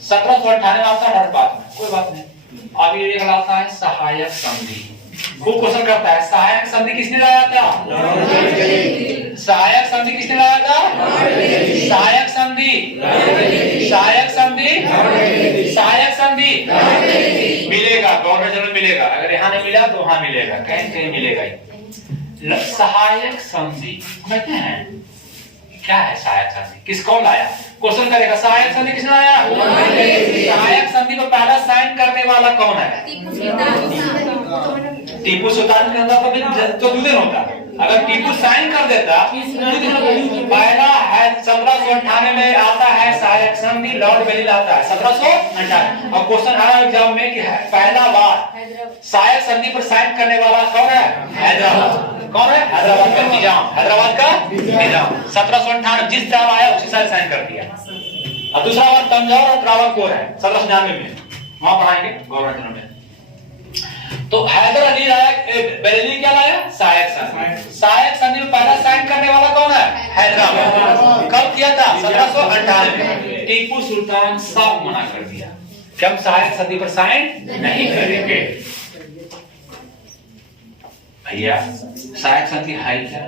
1798 आता है, 1805 में कोई बात नहीं। अभी एक आता है सहायक संधि, खूब क्वेश्चन करता है। सहायक संधि किसने लाया था? सहायक संधि किसने लाया था? सहायक संधि, सहायक संधि, सहायक संधि मिलेगा, गवर्नर जनरल मिलेगा। अगर यहाँ नहीं मिला तो वहां मिलेगा, कहीं कहीं मिलेगा। सहायक संधि कहते हैं क्या है? सहायक संधि किस कौन लाया? क्वेश्चन करेगा सहायक संधि किसने लाया? वाला कौन है? टीपू सुल्तान के अंदर तो दो दिन होता। अगर टीपू साइन कर देता, पहला है 1798 में आता है सहायक संधि, लॉर्ड बेलिल आता है 1798। अब क्वेश्चन आया एग्जाम में कि पहला बार सहायक संधि पर साइन करने वाला कौन है? हैदराबाद। कौन है? हैदराबाद का निजाम। हैदराबाद का निजाम 1798 जिस साल आया उसी साल साइन कर दिया। अब दूसरा बार तंजौर और त्रावणकोर है 1799 में, वहां पढ़ाएंगे गवर्नमेंट में। तो हैदर अली लाया, बेरेली क्या लाया? सहायक संधि। सहायक संधि में पहला साइन करने वाला कौन है? हैदराबाद। कब किया था? 1798 में। टीपू सुल्तान साफ मना कर दिया कि हम सहायक संधि पर साइन नहीं करेंगे। भैया सहायक संधि है क्या?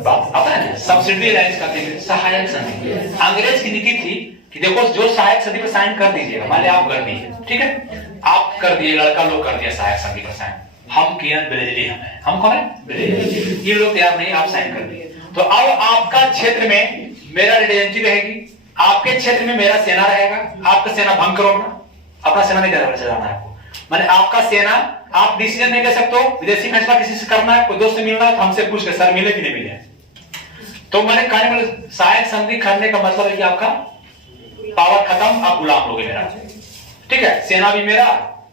आता है सब्सिडी राइट्स करते हैं, सहायक संधि। अंग्रेज की नीति थी कि देखो जो सहायक संधि पर साइन कर दीजिएगा, मान लिया आप कर दिए, ठीक है, आप कर दिए, लड़का लोग कर दिया सहायक संधि पर साइन, हम किरण बेलेजली हम कौन है? बेलेजली। ये लोग तैयार नहीं, आप साइन कर दिए। तो अब आपका क्षेत्र में मेरा रेजिडेंसी रहेगी, आपके क्षेत्र में मेरा सेना रहेगा। आपका सेना भंग करो अपना सेना नहीं जाना है आपको, माने आपका सेना, आप डिसीजन नहीं ले सकते हो, विदेशी फैसला किसी से करना है, कोई दोस्त से मिलना है तो हमसे पूछ के सर मिले कि नहीं मिले। तो मैंने कहने वाले सहायक संधि करने का मतलब है कि आपका पावर खत्म, आप गुलाम लोगे मेरा, ठीक है। सेना भी मेरा,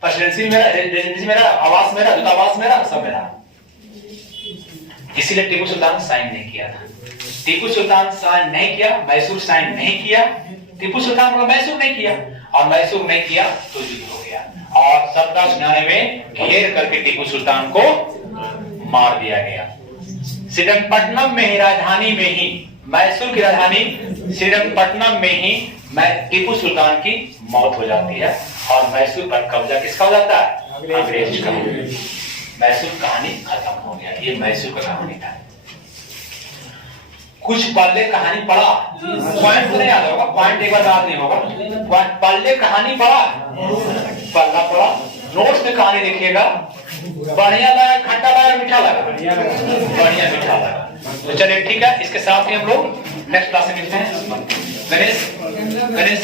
प्रेसिडेंसी भी मेरा, रेजिडेंसी मेरा, आवास मेरा, दूतावास मेरा, सब मेरा। इसीलिए टीपू सुल्तान साइन नहीं किया था। टीपू सुल्तान साइन नहीं किया, मैसूर साइन नहीं किया। टीपू सुल्तान ने मैसूर नहीं किया, और मैसूर नहीं किया तो युद्ध हो गया, और 1799 में घेर करके टीपू सुल्तान को मार दिया गया। श्रीरंगपट्टनम में ही, राजधानी में ही, मैसूर की राजधानी श्रीरंगपट्टनम में ही टीपू सुल्तान की मौत हो जाती है, और मैसूर पर कब्जा किसका हो जाता है? अंग्रेज का। मैसूर कहानी खत्म हो गया। ये मैसूर का कहानी था। कुछ पल्ले कहानी पढ़ा, पॉइंट तो नहीं याद होगा, पॉइंट एक बार याद नहीं होगा, पल्ले कहानी पढ़ा, पल्ला पढ़ा, नोट्स में कहानी देखिएगा, बढ़िया लगा, खट्टा लगा, मीठा लगा, बढ़िया मीठा लगा। तो चलिए ठीक है, इसके साथ ही हम लोग नेक्स्ट क्लास में मिलते हैं। गणेश